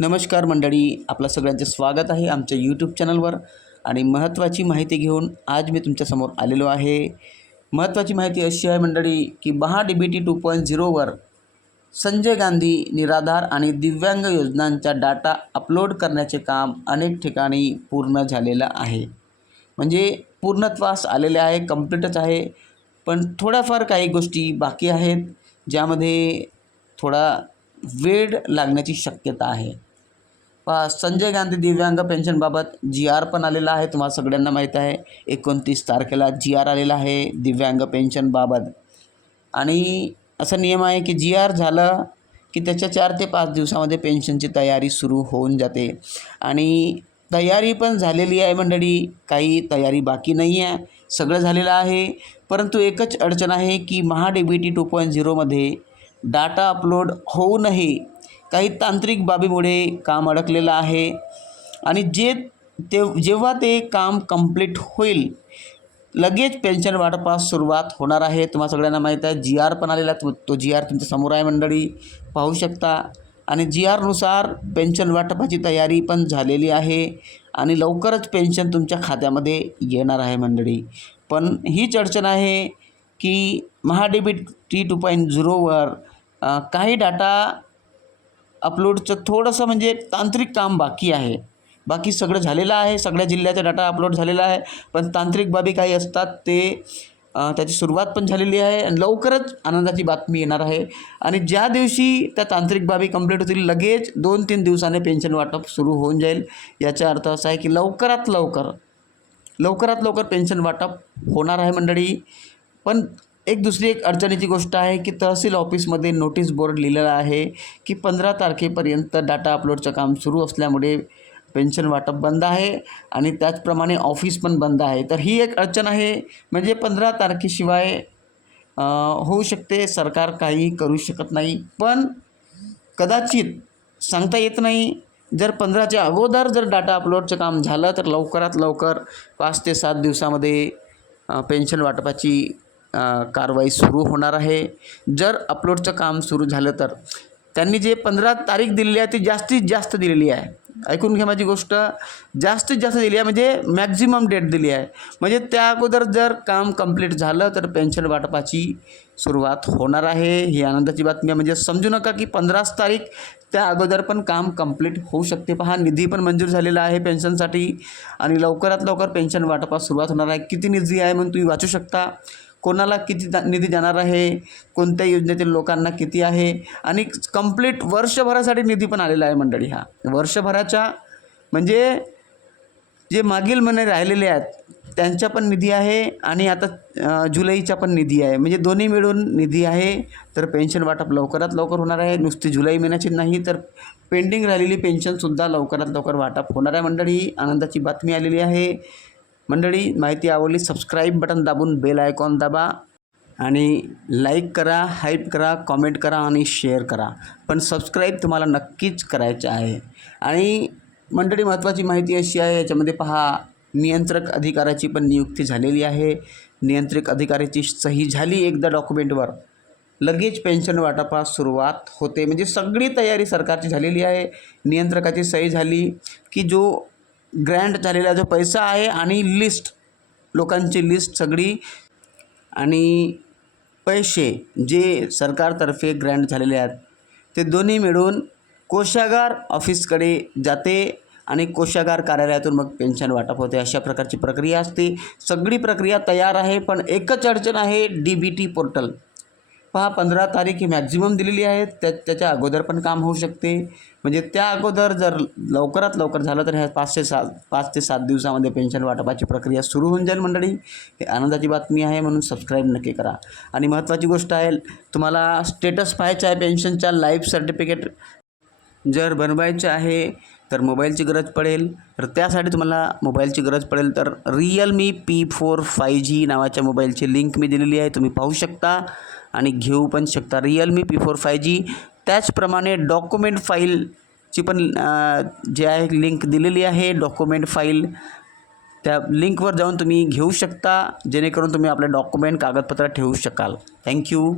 नमस्कार मंडळी, आपलं सगळ्यांचं स्वागत आहे आमच्या यूट्यूब चॅनलवर. आणि महत्त्वाची माहिती घेऊन आज मी तुमच्यासमोर आलेलो आहे. महत्त्वाची माहिती अशी आहे मंडळी की महा-डी-बी-टी 2.0वर संजय गांधी निराधार आणि दिव्यांग योजनांचा डाटा अपलोड करण्याचे काम अनेक ठिकाणी पूर्ण झालेलं आहे. म्हणजे पूर्णत्वास आलेले आहे, कंप्लीटच आहे. पण थोड्याफार काही गोष्टी बाकी आहेत, ज्यामध्ये थोडा वेळ लागण्याची शक्यता आहे. संजय गांधी दिव्यांग पेन्शनबाबत जी-आर पण आलेला आहे. तुम्हाला सगळ्यांना माहीत आहे 29 तारखेला जी-आर आलेला आहे दिव्यांग पेन्शनबाबत. आणि असा नियम आहे की जी-आर झालं की त्याच्या 4 ते 5 दिवसामध्ये पेन्शनची तयारी सुरू होऊन जाते. आणि तयारी पण झालेली आहे मंडळी, काही तयारी बाकी नाही आहे, सगळं झालेलं आहे. परंतु एकच अडचण आहे की महा-डी-बी-टी 2.0मध्ये डाटा अपलोड होऊनही काही तांत्रिक बाबीमुळे काम अडकलेलं आहे. आणि जेव्हा ते काम कंप्लीट होईल लगेच पेन्शन वाटपास सुरुवात होणार आहे. तुम्हाला सगळ्यांना माहीत आहे जी-आर पण आलेला, तो जी-आर तुमच्या समोर आहे मंडळी, पाहू शकता. आणि जी-आरनुसार पेन्शन वाटपाची तयारी पण झालेली आहे आणि लवकरच पेन्शन तुमच्या खात्यामध्ये येणार आहे मंडळी. पण हीच अडचण आहे की महा-डी-बी-टी 2.0वर काही डाटा अपलोडचं थोडंसं म्हणजे तांत्रिक काम बाकी आहे. बाकी सगळं झालेलं आहे, सगळ्या जिल्ह्याचा डाटा अपलोड झालेला आहे. पण तांत्रिक बाबी काही असतात त्याची सुरुवात पण झालेली आहे आणि लवकरच आनंदाची बातमी येणार आहे. आणि ज्या दिवशी त्या तांत्रिक बाबी कंप्लीट होतील लगेच 2-3 दिवसाने पेन्शन वाटप सुरू होऊन जाईल. याचा अर्थ असा आहे की लवकरात लवकर पेन्शन वाटप होणार आहे मंडळी. पण दुसरी एक अडचणीची गोष्ट आहे की तहसील ऑफिसमध्ये नोटीस बोर्ड लिहिलेला आहे की 15 तारखेपर्यंत डाटा अपलोडचं काम सुरू असल्यामुळे पेन्शन वाटप बंद आहे आणि त्याचप्रमाणे ऑफिस पण बंद आहे. तर ही एक अडचण आहे. म्हणजे 15 तारखेशिवाय होऊ शकते, सरकार काही करू शकत नाही. पण कदाचित सांगता येत नाही. जर 15च्या अगोदर जर डाटा अपलोडचं काम झालं तर लवकरात लवकर 5 ते 7 दिवसामध्ये पेन्शन वाटपाची कारवाई सुरू होणार आहे. जर अपलोडचं काम सुरू झालं तर त्यांनी जे 15 तारीख दिलेली आहे ती जास्तीत जास्त दिलेली आहे. ऐकून घ्या माझी गोष्ट, जास्तीत जास्त दिली आहे म्हणजे मॅक्झिमम डेट दिली आहे. म्हणजे त्या अगोदर जर काम कंप्लीट झालं तर पेन्शन वाटपाची सुरुवात होणार आहे. ही आनंदाची बातमी आहे. म्हणजे समजू नका की 15 तारीख, त्या अगोदर पण काम कंप्लीट होऊ शकते. पहा, निधी पण मंजूर झालेला आहे पेन्शनसाठी आणि लवकरात लवकर पेन्शन वाटपास सुरुवात होणार आहे. किती निधी आहे म्हणून तुम्ही वाचू शकता, कोणाला किती निधी जाणार आहे, कोणत्या योजनेतील लोकांना किती आहे आणि कंप्लीट वर्षभरासाठी निधी पण आलेला आहे मंडळी. हा वर्षभराच्या म्हणजे जे मागील महिने राहिलेले आहेत त्यांचा पण निधी आहे आणि आता जुलैचा पण निधी आहे. म्हणजे दोन्ही मिळून निधी आहे. तर पेन्शन वाटप लवकरात लवकर होणार आहे. नुसती जुलै महिन्याची नाही तर पेंडिंग राहिलेली पेन्शनसुद्धा लवकरात लवकर वाटप होणार आहे मंडळी. आनंदाची बातमी आलेली आहे मंडळी. माहिती आवडली सबस्क्राईब बटन दाबून बेल आयकॉन दाबा आणि लाईक करा, हाईप करा, कॉमेंट करा आणि शेअर करा. पण सबस्क्राईब तुम्हाला नक्कीच करायचं आहे. आणि मंडळी महत्त्वाची माहिती अशी आहे, याच्यामध्ये पहा, नियंत्रक अधिकाऱ्याची पण नियुक्ती झालेली आहे. नियंत्रक अधिकाऱ्याची सही झाली एकदा डॉक्युमेंटवर लगेच पेन्शन वाटपास सुरुवात होते. म्हणजे सगळी तयारी सरकारची झालेली आहे. नियंत्रकाची सही झाली की जो ग्रँट झालेला जो पैसा आहे आणि लिस्ट, लोकांची लिस्ट सगळी आणि पैसे जे सरकारतर्फे ग्रँट झालेले आहेत ते दोन्ही मिळून कोषागार ऑफिसकडे जाते आणि कोषागार कार्यालयातून मग पेन्शन वाटप होते. अशा प्रकारची प्रक्रिया असते. सगळी प्रक्रिया तयार आहे. पण एकच अडचण आहे, डी-बी-टी पोर्टल. पहा, 15 तारीख ही मॅक्झिमम दिलेली आहे. त्याच्या अगोदर पण काम होऊ शकते. म्हणजे त्या अगोदर जर लवकरात लवकर झालं तर ह्या 5 ते 7 दिवसामध्ये पेन्शन वाटपाची प्रक्रिया सुरू होऊन जाईल मंडळी. हे आनंदाची बातमी आहे, म्हणून सबस्क्राईब नक्की करा. आणि महत्त्वाची गोष्ट आहे, तुम्हाला स्टेटस पाहायचं आहे पेन्शनच्या, लाईफ सर्टिफिकेट जर बनवायचं आहे तर मोबाईलची गरज पडेल. तर त्यासाठी तुम्हाला मोबाईलची गरज पडेल तर Realme P4 5G नावाच्या मोबाईलची लिंक मी दिलेली आहे, तुम्ही पाहू शकता आणि घेऊ पण शकता. Realme P4 5G. त्याचप्रमाणे डॉक्युमेंट फाईलची पण जे आहे लिंक दिलेली आहे, डॉक्युमेंट फाईल. त्या लिंकवर जाऊन तुम्ही घेऊ शकता, जेणेकरून तुम्ही आपले डॉक्युमेंट कागदपत्र ठेवू शकाल. थँक्यू.